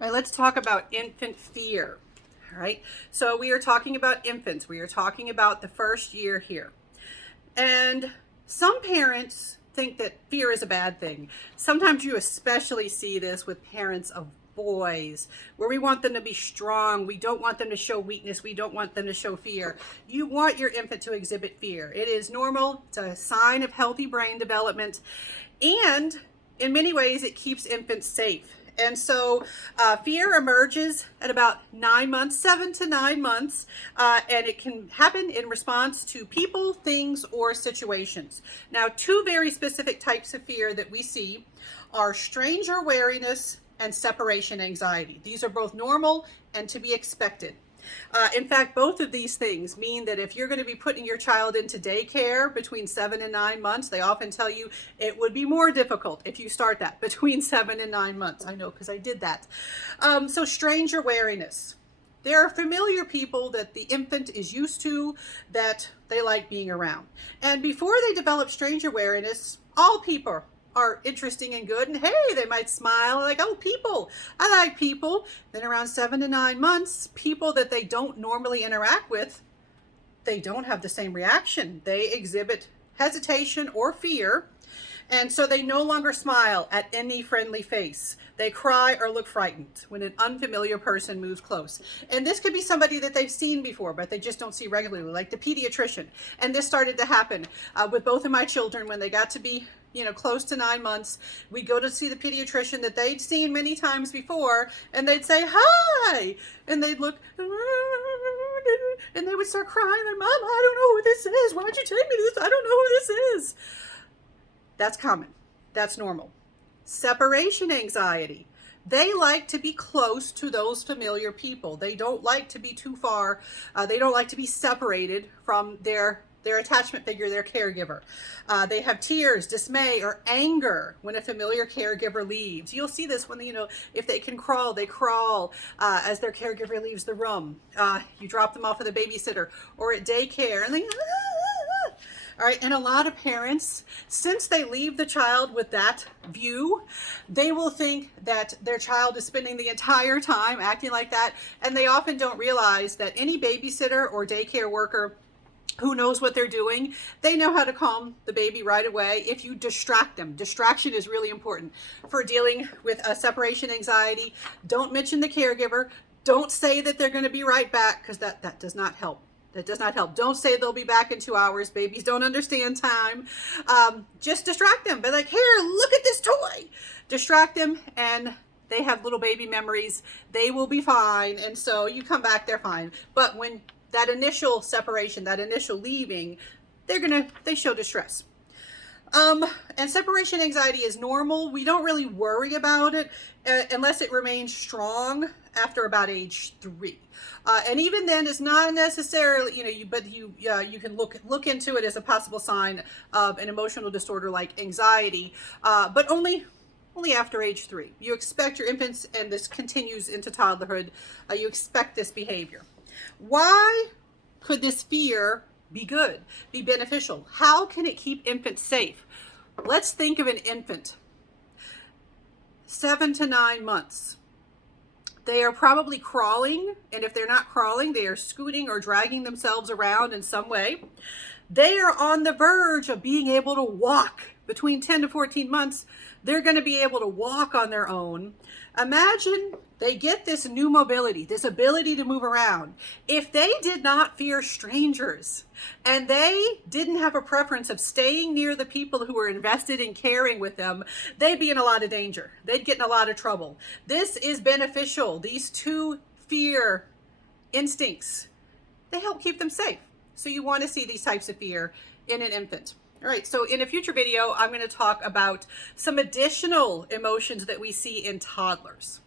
All right, let's talk about infant fear. All right, so we are talking about infants. We are talking about the first year here. And some parents think that fear is a bad thing. Sometimes you especially see this with parents of boys, where we want them to be strong. We don't want them to show weakness. We don't want them to show fear. You want your infant to exhibit fear. It is normal. It's a sign of healthy brain development. And in many ways, it keeps infants safe. And so fear emerges at about 9 months, 7 to 9 months, and it can happen in response to people, things, or situations. Now, two very specific types of fear that we see are stranger wariness and separation anxiety. These are both normal and to be expected. In fact, both of these things mean that if you're going to be putting your child into daycare between 7 and 9 months, they often tell you it would be more difficult if you start that between 7 and 9 months. I know because I did that. So stranger wariness. There are familiar people that the infant is used to that they like being around. And before they develop stranger wariness, all people are interesting and good, and hey, they might smile like, oh, people, I like people. Then around 7 to 9 months, people that they don't normally interact with, they don't have the same reaction. They exhibit hesitation or fear, and so they no longer smile at any friendly face. They cry or look frightened when an unfamiliar person moves close. And this could be somebody that they've seen before, but they just don't see regularly, like the pediatrician. And this started to happen with both of my children when they got to be close to 9 months. We go to see the pediatrician that they'd seen many times before, and they'd say, hi, and they'd look, and they would start crying, like, Mom, I don't know who this is. Why'd you take me to this? I don't know who this is. That's common. That's normal. Separation anxiety. They like to be close to those familiar people. They don't like to be too far. They don't like to be separated from their attachment figure, their caregiver. They have tears, dismay, or anger when a familiar caregiver leaves. You'll see this when, if they can crawl, they crawl as their caregiver leaves the room. You drop them off with a babysitter or at daycare, and they, all right, and a lot of parents, since they leave the child with that view, they will think that their child is spending the entire time acting like that, and they often don't realize that any babysitter or daycare worker who knows what they're doing, they know how to calm the baby right away if you distract them. Distraction is really important for dealing with separation anxiety. Don't mention the caregiver. Don't say that they're going to be right back, because that does not help. That does not help. Don't say they'll be back in 2 hours. Babies don't understand time. Just distract them. Be like, here, look at this toy. Distract them, and they have little baby memories. They will be fine. And so you come back, they're fine. But when that initial separation, that initial leaving, they show distress. And separation anxiety is normal. We don't really worry about it unless it remains strong after about age 3. And even then, it's not necessarily, you can look into it as a possible sign of an emotional disorder like anxiety, but only after age 3. You expect your infants, and this continues into toddlerhood, you expect this behavior. Why could this fear be good, be beneficial? How can it keep infants safe? Let's think of an infant, 7 to 9 months. They are probably crawling, and if they're not crawling, they are scooting or dragging themselves around in some way. They are on the verge of being able to walk. Between 10 to 14 months, they're going to be able to walk on their own. Imagine they get this new mobility, this ability to move around. If they did not fear strangers, and they didn't have a preference of staying near the people who were invested in caring with them, they'd be in a lot of danger. They'd get in a lot of trouble. This is beneficial. These two fear instincts, they help keep them safe. So you want to see these types of fear in an infant. All right, so in a future video, I'm going to talk about some additional emotions that we see in toddlers.